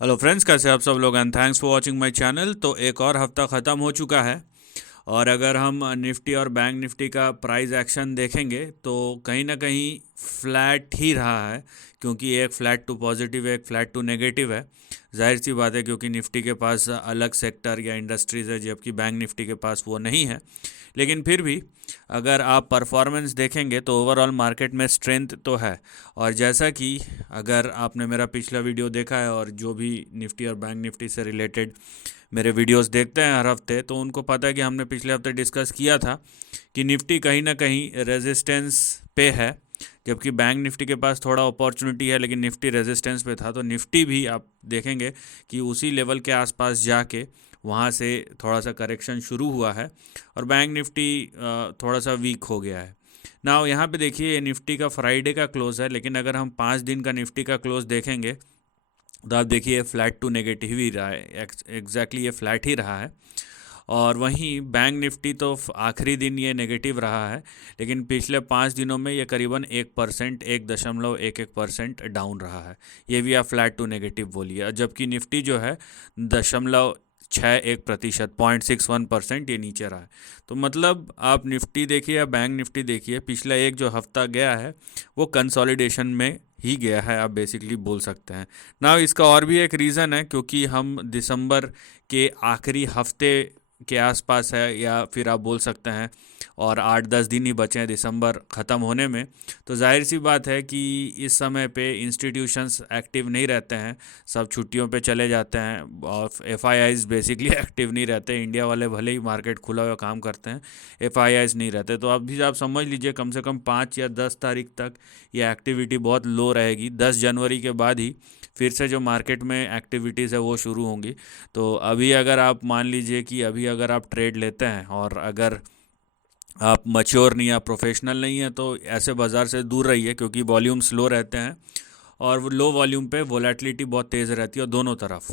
Hello friends, कैसे आप सब लोग and thanks for watching my channel. तो एक और हफ्ता ख़त्म हो चुका है और अगर हम निफ्टी और बैंक निफ्टी का प्राइस एक्शन देखेंगे तो कहीं ना कहीं फ्लैट ही रहा है, क्योंकि एक फ्लैट टू पॉजिटिव एक फ्लैट टू नेगेटिव है। जाहिर सी बात है, क्योंकि निफ्टी के पास अलग सेक्टर या इंडस्ट्रीज़ है जबकि बैंक निफ्टी के पास वो नहीं है। लेकिन फिर भी अगर आप परफॉर्मेंस देखेंगे तो ओवरऑल मार्केट में स्ट्रेंथ तो है। और जैसा कि अगर आपने मेरा पिछला वीडियो देखा है और जो भी निफ्टी और बैंक निफ्टी से रिलेटेड मेरे वीडियोस देखते हैं हर हफ्ते, तो उनको पता है कि हमने पिछले हफ्ते डिस्कस किया था कि निफ्टी कहीं ना कहीं रेजिस्टेंस पे है, जबकि बैंक निफ्टी के पास थोड़ा अपॉर्चुनिटी है, लेकिन निफ्टी रेजिस्टेंस पे था। तो निफ्टी भी आप देखेंगे कि उसी लेवल के आसपास जाके वहाँ से थोड़ा सा करेक्शन शुरू हुआ है और बैंक निफ्टी थोड़ा सा वीक हो गया है ना। यहाँ पे देखिए, ये निफ्टी का फ्राइडे का क्लोज है, लेकिन अगर हम 5 दिन का निफ्टी का क्लोज देखेंगे तो आप देखिए फ्लैट टू नेगेटिव ही रहा है। एग्जैक्टली ये फ्लैट ही रहा है। और वहीं बैंक निफ्टी तो आखिरी दिन ये नेगेटिव रहा है, लेकिन पिछले 5 दिनों में ये करीबन 1%, 1.11% डाउन रहा है। ये भी आप फ्लैट टू नेगेटिव बोलिए। जबकि निफ्टी जो है 0.61%, 0.61% ये नीचे रहा है। तो मतलब आप निफ्टी देखिए या बैंक निफ्टी देखिए, पिछला एक जो हफ्ता गया है वो कंसोलिडेशन में ही गया है, आप बेसिकली बोल सकते हैं ना। इसका और भी एक रीज़न है, क्योंकि हम दिसंबर के आखिरी हफ्ते के आसपास है, या फिर आप बोल सकते हैं और 8-10 दिन ही बचे हैं दिसंबर ख़त्म होने में। तो जाहिर सी बात है कि इस समय पे इंस्टीट्यूशंस एक्टिव नहीं रहते हैं, सब छुट्टियों पे चले जाते हैं और एफआईआईज बेसिकली एक्टिव नहीं रहते। इंडिया वाले भले ही मार्केट खुला हुआ काम करते हैं, एफआईआईज नहीं रहते। तो अभी आप समझ लीजिए कम से कम 5 या 10 तारीख तक ये एक्टिविटी बहुत लो रहेगी। 10 जनवरी के बाद ही फिर से जो मार्केट में एक्टिविटीज़ है वो शुरू होंगी। तो अभी अगर आप मान लीजिए कि अभी अगर आप ट्रेड लेते हैं और अगर आप मच्योर नहीं या प्रोफेशनल नहीं है, तो ऐसे बाज़ार से दूर रहिए, क्योंकि वॉल्यूम स्लो रहते हैं और लो वॉल्यूम पे वोलेटिलिटी बहुत तेज़ रहती है, और दोनों तरफ,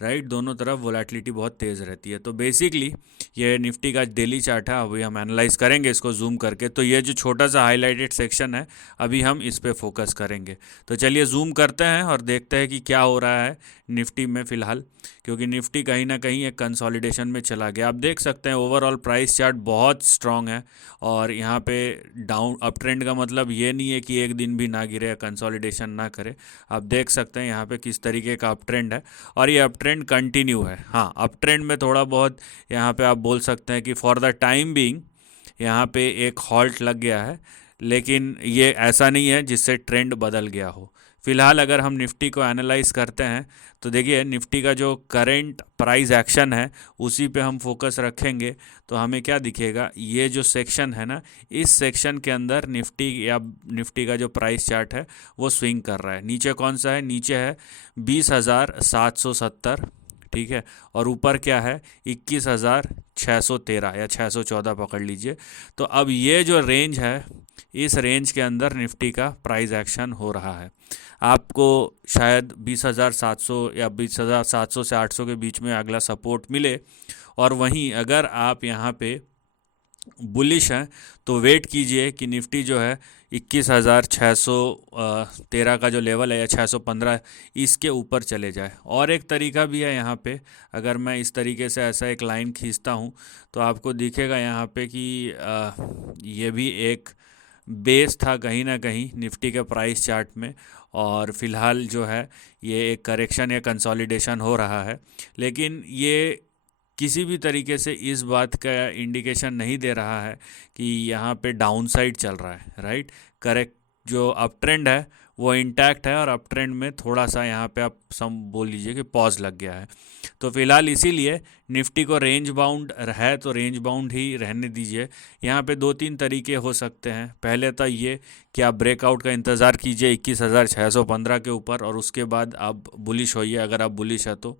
राइट, दोनों तरफ वोलेटिलिटी बहुत तेज़ रहती है। तो बेसिकली ये निफ्टी का डेली चार्ट है, अभी हम एनालाइज करेंगे इसको जूम करके। तो ये जो छोटा सा हाईलाइटेड सेक्शन है, अभी हम इस पे फोकस करेंगे। तो चलिए जूम करते हैं और देखते हैं कि क्या हो रहा है निफ्टी में फ़िलहाल, क्योंकि निफ्टी कहीं ना कहीं एक कंसोलिडेशन में चला गया। आप देख सकते हैं ओवरऑल प्राइस चार्ट बहुत स्ट्रांग है और यहाँ पे डाउन अप ट्रेंड का मतलब ये नहीं है कि एक दिन भी ना गिरे या कंसोलिडेशन ना करे। आप देख सकते हैं यहाँ पे किस तरीके का अप ट्रेंड है और ये अप ट्रेंड कंटिन्यू है। हाँ, अप ट्रेंड में थोड़ा बहुत यहाँ पे आप बोल सकते हैं कि फॉर द टाइम बीइंग यहाँ पे एक हॉल्ट लग गया है, लेकिन ये ऐसा नहीं है जिससे ट्रेंड बदल गया हो। फिलहाल अगर हम निफ्टी को एनालाइज करते हैं तो देखिए निफ्टी का जो करंट प्राइस एक्शन है उसी पे हम फोकस रखेंगे, तो हमें क्या दिखेगा, ये जो सेक्शन है ना, इस सेक्शन के अंदर निफ्टी या निफ्टी का जो प्राइस चार्ट है वो स्विंग कर रहा है। नीचे कौन सा है, नीचे है 20,770, ठीक है, और ऊपर क्या है 21,613 या 614 पकड़ लीजिए। तो अब ये जो रेंज है, इस रेंज के अंदर निफ्टी का प्राइस एक्शन हो रहा है। आपको शायद 20,700 या 20,700 से 800 के बीच में अगला सपोर्ट मिले। और वहीं अगर आप यहाँ पे बुलिश हैं तो वेट कीजिए कि निफ्टी जो है 21,613 का जो लेवल है या 615, इसके ऊपर चले जाए। और एक तरीका भी है यहाँ पे, अगर मैं इस तरीके से ऐसा एक लाइन खींचता हूँ तो आपको दिखेगा यहाँ पे कि ये भी एक बेस था कहीं ना कहीं निफ्टी के प्राइस चार्ट में। और फिलहाल जो है ये एक करेक्शन या कंसोलिडेशन हो रहा है, लेकिन ये किसी भी तरीके से इस बात का इंडिकेशन नहीं दे रहा है कि यहाँ पे डाउन साइड चल रहा है, राइट। करेक्ट, जो अप ट्रेंड है वो इंटैक्ट है और अप ट्रेंड में थोड़ा सा यहाँ पे आप सम बोल लीजिए कि पॉज लग गया है। तो फिलहाल इसीलिए निफ्टी को रेंज बाउंड है तो रेंज बाउंड ही रहने दीजिए। यहाँ पे 2-3 तरीके हो सकते हैं। पहले तो ये कि आप ब्रेकआउट का इंतज़ार कीजिए 21,615 के ऊपर और उसके बाद आप बुलिश होइए अगर आप बुलिश है तो,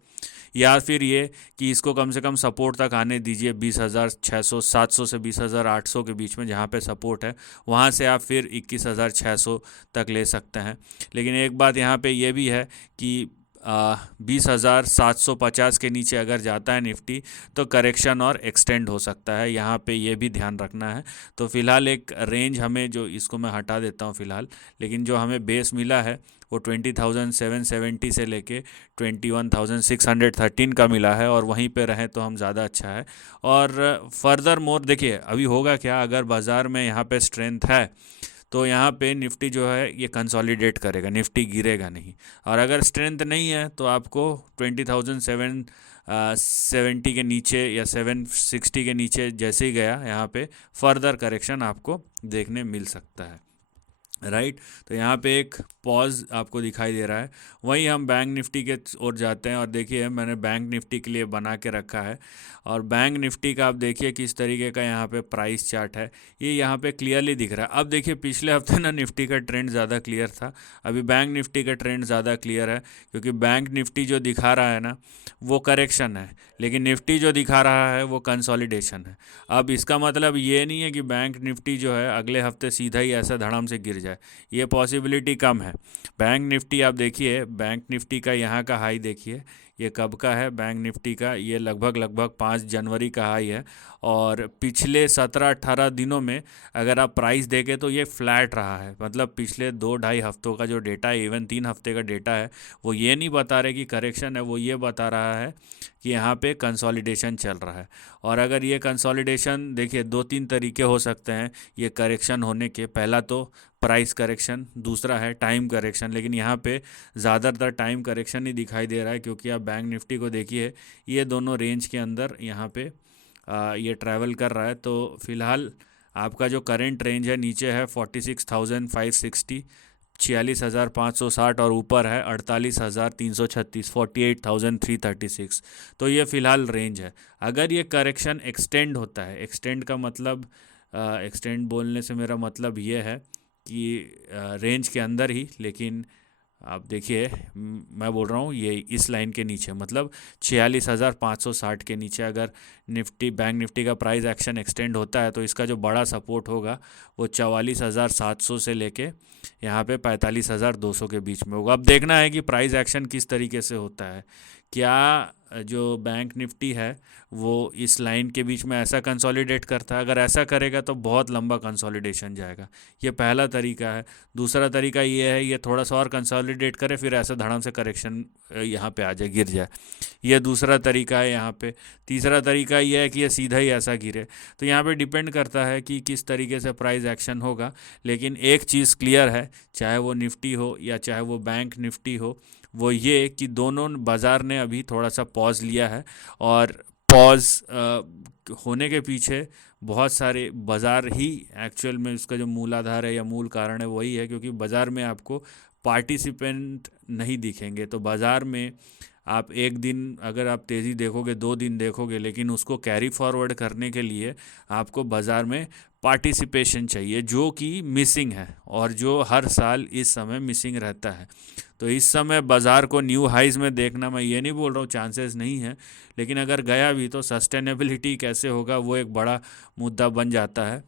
या फिर ये कि इसको कम से कम सपोर्ट तक आने दीजिए 20,600, 700 से 20,800 के बीच में, जहाँ पे सपोर्ट है वहाँ से आप फिर 21,600 तक ले सकते हैं। लेकिन एक बात यहाँ पे ये भी है कि 20,750 के नीचे अगर जाता है निफ्टी तो करेक्शन और एक्सटेंड हो सकता है, यहाँ पे ये भी ध्यान रखना है। तो फिलहाल एक रेंज हमें, जो इसको मैं हटा देता हूँ फिलहाल, लेकिन जो हमें बेस मिला है वो 20,770 से लेके 21,613 का मिला है, और वहीं पे रहें तो हम ज़्यादा अच्छा है। और फर्दर मोर देखिए अभी होगा क्या, अगर बाज़ार में यहाँ पे स्ट्रेंथ है तो यहाँ पे निफ्टी जो है ये कंसोलिडेट करेगा, निफ्टी गिरेगा नहीं। और अगर स्ट्रेंथ नहीं है तो आपको 20,770 के नीचे या 760 के नीचे जैसे ही गया, यहाँ पे फर्दर करेक्शन आपको देखने मिल सकता है, राइट। तो यहाँ पे एक पॉज आपको दिखाई दे रहा है। वहीं हम बैंक निफ्टी के ओर जाते हैं, और देखिए मैंने बैंक निफ्टी के लिए बना के रखा है, और बैंक निफ्टी का आप देखिए किस तरीके का यहाँ पे प्राइस चार्ट है, ये यहाँ पे क्लियरली दिख रहा है। अब देखिए पिछले हफ्ते ना निफ्टी का ट्रेंड ज़्यादा क्लियर था, अभी बैंक निफ्टी का ट्रेंड ज़्यादा क्लियर है, क्योंकि बैंक निफ्टी जो दिखा रहा है ना वो करेक्शन है, लेकिन निफ्टी जो दिखा रहा है वो कंसोलिडेशन है। अब इसका मतलब ये नहीं है कि बैंक निफ्टी जो है अगले हफ्ते सीधा ही ऐसा धड़ाम से गिर जाए, ये पॉसिबिलिटी कम है। बैंक निफ्टी आप देखिए, बैंक निफ्टी का यहाँ का हाई देखिए, ये कब का है बैंक निफ्टी का, ये लगभग 5 जनवरी का हाई है, और पिछले 17-18 दिनों में अगर आप प्राइस देखें तो ये फ्लैट रहा है। मतलब पिछले 2-2.5 हफ्तों का जो डेटा है, इवन 3 हफ्ते का डेटा है, वो ये नहीं बता रहे कि करेक्शन है, वो ये बता रहा है कि यहाँ पे कंसोलिडेशन चल रहा है। और अगर ये कंसोलिडेशन देखिए 2-3 तरीके हो सकते हैं ये करेक्शन होने के, पहला तो प्राइस करेक्शन, दूसरा है टाइम करेक्शन, लेकिन यहाँ पे ज़्यादातर टाइम करेक्शन ही दिखाई दे रहा है, क्योंकि आप बैंक निफ्टी को देखिए ये दोनों रेंज के अंदर यहाँ पे ये ट्रैवल कर रहा है। तो फिलहाल आपका जो करंट रेंज है नीचे है 46,560, 46,560, और ऊपर है 48,336, 48,336। तो ये फ़िलहाल रेंज है। अगर ये करेक्शन एक्सटेंड होता है, एक्सटेंड का मतलब एक्सटेंड बोलने से मेरा मतलब ये है कि रेंज के अंदर ही, लेकिन आप देखिए मैं बोल रहा हूँ ये इस लाइन के नीचे, मतलब 46,560 के नीचे अगर निफ्टी बैंक निफ्टी का प्राइस एक्शन एक्सटेंड होता है तो इसका जो बड़ा सपोर्ट होगा वो 44,700 से लेके यहाँ पे 45,200 के बीच में होगा। अब देखना है कि प्राइस एक्शन किस तरीके से होता है, क्या जो बैंक निफ्टी है वो इस लाइन के बीच में ऐसा कंसोलिडेट करता है। अगर ऐसा करेगा तो बहुत लंबा कंसोलिडेशन जाएगा, ये पहला तरीका है। दूसरा तरीका ये है ये थोड़ा सा और कंसोलिडेट करे, फिर ऐसा धड़ाम से करेक्शन यहाँ पे आ जाए, गिर जाए, ये दूसरा तरीका है यहाँ पे। तीसरा तरीका ये है कि ये सीधा ही ऐसा गिरे। तो यहाँ पे डिपेंड करता है कि किस तरीके से प्राइस एक्शन होगा, लेकिन एक चीज़ क्लियर है, चाहे वो निफ्टी हो या चाहे वो बैंक निफ्टी हो, वो ये कि दोनों बाज़ार ने अभी थोड़ा सा पॉज लिया है, और पॉज होने के पीछे बहुत सारे बाज़ार ही एक्चुअल में उसका जो मूलाधार है या मूल कारण है वही है, क्योंकि बाज़ार में आपको पार्टिसिपेंट नहीं दिखेंगे। तो बाज़ार में आप एक दिन अगर आप तेज़ी देखोगे, 2 दिन देखोगे, लेकिन उसको कैरी फॉरवर्ड करने के लिए आपको बाज़ार में पार्टिसिपेशन चाहिए, जो कि मिसिंग है और जो हर साल इस समय मिसिंग रहता है। तो इस समय बाज़ार को न्यू हाइज़ में देखना, मैं ये नहीं बोल रहा हूँ चांसेस नहीं है, लेकिन अगर गया भी तो सस्टेनेबिलिटी कैसे होगा वो एक बड़ा मुद्दा बन जाता है।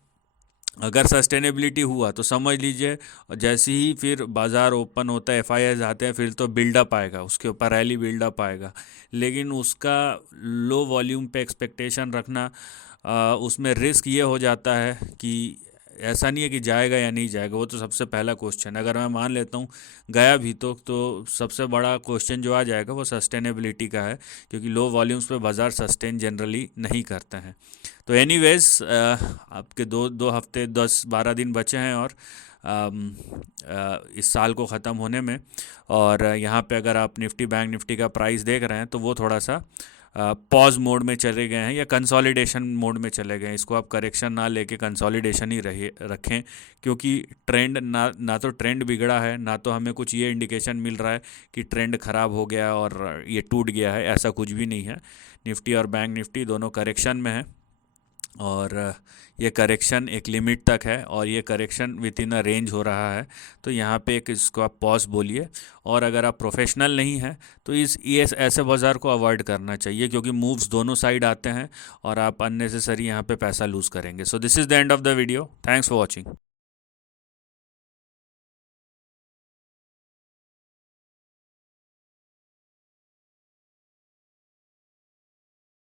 अगर सस्टेनेबिलिटी हुआ तो समझ लीजिए जैसे ही फिर बाज़ार ओपन होता है, एफआईआईज आते हैं, फिर तो बिल्डअप आएगा, उसके ऊपर रैली बिल्डअप आएगा, लेकिन उसका लो वॉल्यूम पे एक्सपेक्टेशन रखना, उसमें रिस्क ये हो जाता है कि ऐसा नहीं है कि जाएगा या नहीं जाएगा, वो तो सबसे पहला क्वेश्चन। अगर मैं मान लेता हूँ गया भी तो सबसे बड़ा क्वेश्चन जो आ जाएगा वो सस्टेनेबिलिटी का है, क्योंकि लो वॉल्यूम्स पे बाज़ार सस्टेन जनरली नहीं करते हैं। तो एनीवेज आपके दो हफ्ते 10-12 दिन बचे हैं और इस साल को ख़त्म होने में, और यहाँ पे अगर आप निफ्टी बैंक निफ्टी का प्राइस देख रहे हैं तो वो थोड़ा सा पॉज मोड में चले गए हैं या कंसोलिडेशन मोड में चले गए हैं। इसको आप करेक्शन ना लेके कंसोलिडेशन ही रखें, क्योंकि ट्रेंड ना तो ट्रेंड बिगड़ा है, ना तो हमें कुछ ये इंडिकेशन मिल रहा है कि ट्रेंड ख़राब हो गया और ये टूट गया है, ऐसा कुछ भी नहीं है। निफ्टी और बैंक निफ्टी दोनों करेक्शन में है, और ये करेक्शन एक लिमिट तक है, और ये correction with in a range हो रहा है। तो यहाँ पे एक इसको आप पॉज बोलिए, और अगर आप प्रोफेशनल नहीं हैं तो ये ऐसे बाज़ार को अवॉइड करना चाहिए, क्योंकि मूव्स दोनों साइड आते हैं और आप अननेसेसरी यहाँ पे पैसा लूज़ करेंगे। So this is the end of the video, thanks for watching.